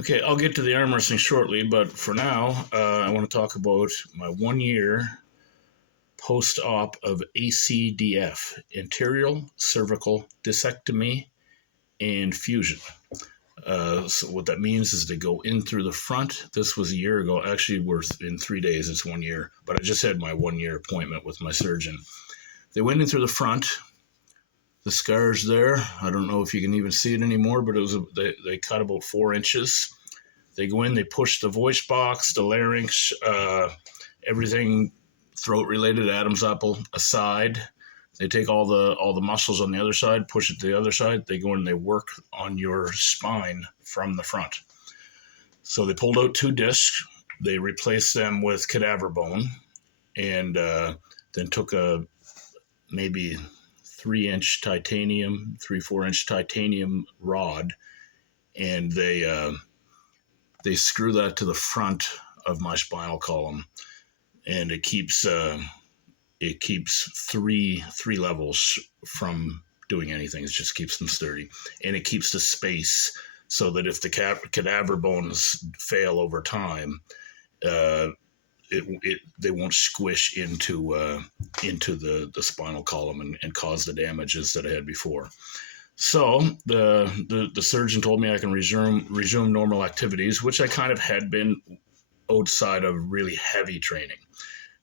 Okay, I'll get to the arm wrestling shortly, but for now, I want to talk about my 1 year post-op of ACDF, anterior cervical discectomy and fusion. So what that means is they go in through the front. This was a year ago. Actually, we're in 3 days. It's 1 year, but I just had my 1 year appointment with my surgeon. They went in through the front. The scars there. I don't know if you can even see it anymore, but they cut about 4 inches. They go in. They push the voice box, the larynx, everything throat related, Adam's apple aside. They take all the muscles on the other side, push it to the other side. They go in and they work on your spine from the front. So they pulled out 2 discs. They replaced them with cadaver bone, and then took a maybe 3-inch titanium, 4-inch titanium rod, and they screw that to the front of my spinal column, and it keeps three levels from doing anything. It just keeps them sturdy, and it keeps the space so that if the cadaver bones fail over time, they won't squish into the spinal column and cause the damages that I had before. So the surgeon told me I can resume normal activities, which I kind of had been outside of really heavy training.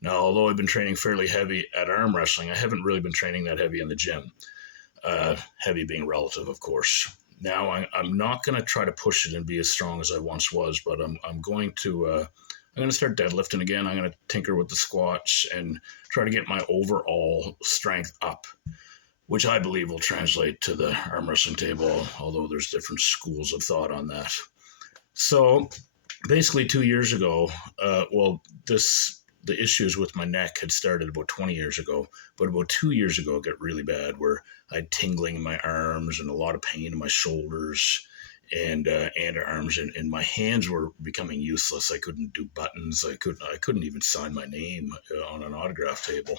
Now, although I've been training fairly heavy at arm wrestling, I haven't really been training that heavy in the gym. Heavy being relative, of course. Now, I'm not going to try to push it and be as strong as I once was, but I'm going to start deadlifting again. I'm going to tinker with the squats and try to get my overall strength up, which I believe will translate to the arm wrestling table, although there's different schools of thought on that. So basically 2 years ago, the issues with my neck had started about 20 years ago, but about 2 years ago it got really bad where I had tingling in my arms and a lot of pain in my shoulders and arms, and my hands were becoming useless. I couldn't do buttons. I couldn't even sign my name on an autograph table.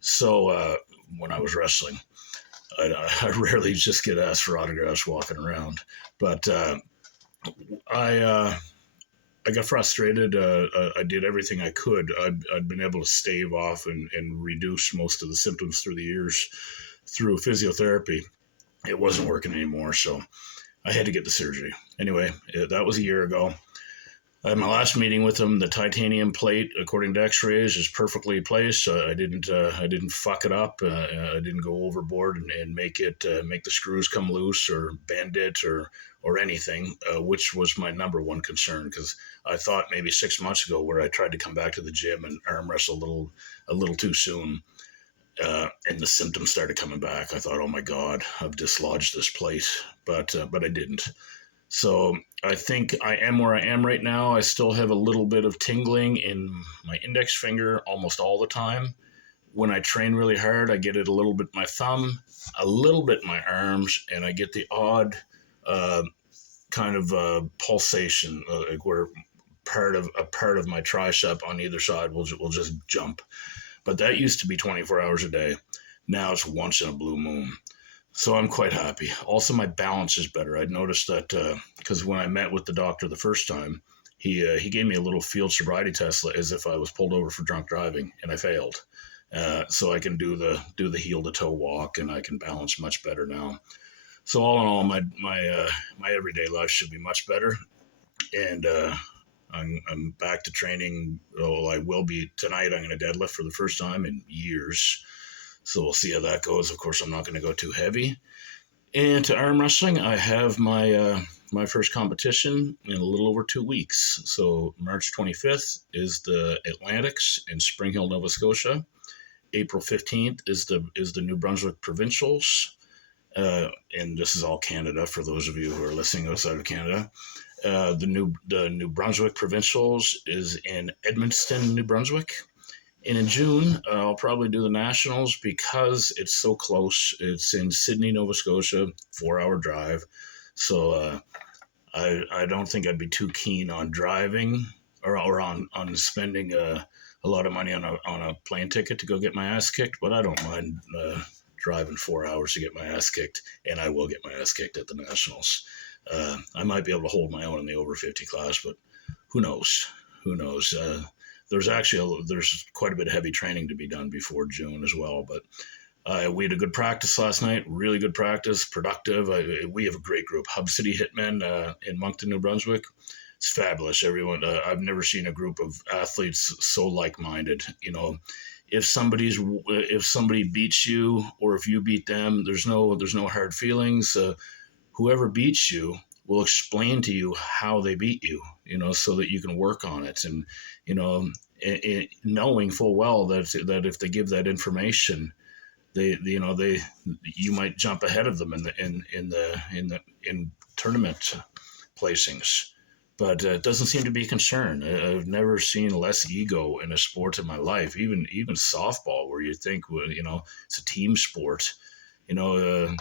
So when I was wrestling, I rarely just get asked for autographs walking around, but I got frustrated. I did everything I could. I'd been able to stave off and reduce most of the symptoms through the years through physiotherapy. It wasn't working anymore, so I had to get the surgery. Anyway, that was a year ago. I had my last meeting with him. The titanium plate, according to X-rays, is perfectly placed. I didn't fuck it up. I didn't go overboard and make the screws come loose or bend it or anything, which was my number one concern, because I thought maybe 6 months ago where I tried to come back to the gym and arm wrestle a little too soon, and the symptoms started coming back. I thought, oh my God, I've dislodged this plate, but I didn't. So I think I am where I am right now. I still have a little bit of tingling in my index finger almost all the time. When I train really hard, I get it a little bit in my thumb, a little bit in my arms, and I get the odd kind of pulsation, like where a part of my tricep on either side will just jump. But that used to be 24 hours a day. Now it's once in a blue moon. So I'm quite happy. Also, my balance is better. I noticed that because when I met with the doctor the first time, he gave me a little field sobriety test as if I was pulled over for drunk driving, and I failed. So I can do the heel to toe walk, and I can balance much better now. So all in all, my everyday life should be much better, and I'm back to training. Well, I will be tonight. I'm going to deadlift for the first time in years. So we'll see how that goes. Of course, I'm not going to go too heavy. And to arm wrestling, I have my first competition in a little over 2 weeks. So March 25th is the Atlantics in Spring Hill, Nova Scotia. April 15th is the New Brunswick Provincials. And this is all Canada for those of you who are listening outside of Canada. The New Brunswick Provincials is in Edmundston, New Brunswick. And in June, I'll probably do the Nationals because it's so close. It's in Sydney, Nova Scotia, 4-hour drive. So I don't think I'd be too keen on driving or on spending a lot of money on a plane ticket to go get my ass kicked. But I don't mind driving 4 hours to get my ass kicked, and I will get my ass kicked at the Nationals. I might be able to hold my own in the over 50 class, but who knows? Who knows? There's quite a bit of heavy training to be done before June as well. But we had a good practice last night, really good practice, productive. We have a great group, Hub City Hitmen in Moncton, New Brunswick. It's fabulous. Everyone, I've never seen a group of athletes so like-minded. If somebody beats you or if you beat them, there's no hard feelings. Whoever beats you will explain to you how they beat you, so that you can work on it. And, knowing full well that if they give that information, they you might jump ahead of them in tournament placings. But it doesn't seem to be a concern. I've never seen less ego in a sport in my life. Even softball, where you think, well, it's a team sport. You know,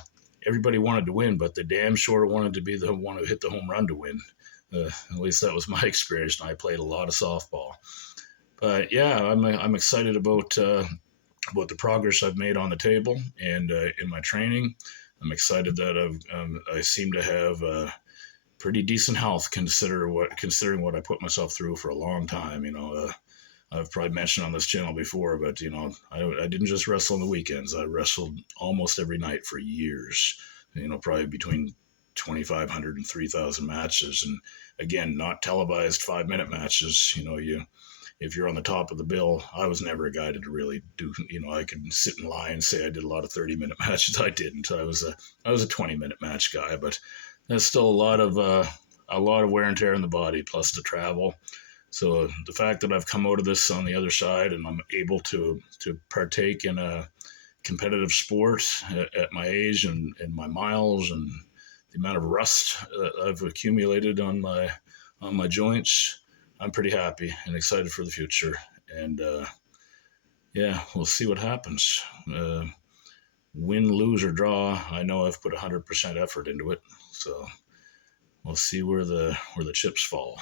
everybody wanted to win, but they damn sure wanted to be the one who hit the home run to win. At least that was my experience. And I played a lot of softball. But yeah, I'm excited about the progress I've made on the table and in my training. I'm excited that I seem to have pretty decent health considering what I put myself through for a long time. I've probably mentioned on this channel before, but I didn't just wrestle on the weekends. I wrestled almost every night for years. Probably between 2,500 and 3,000 matches, and again, not televised 5-minute matches. If you're on the top of the bill, I was never a guy to really do. I could sit and lie and say I did a lot of 30-minute matches. I didn't. I was a 20-minute match guy, but there's still a lot of wear and tear in the body, plus the travel. So the fact that I've come out of this on the other side and I'm able to partake in a competitive sport at my age and my miles and the amount of rust I've accumulated on my joints, I'm pretty happy and excited for the future. And yeah, we'll see what happens. Win, lose, or draw, I know I've put 100% effort into it. So we'll see where the chips fall.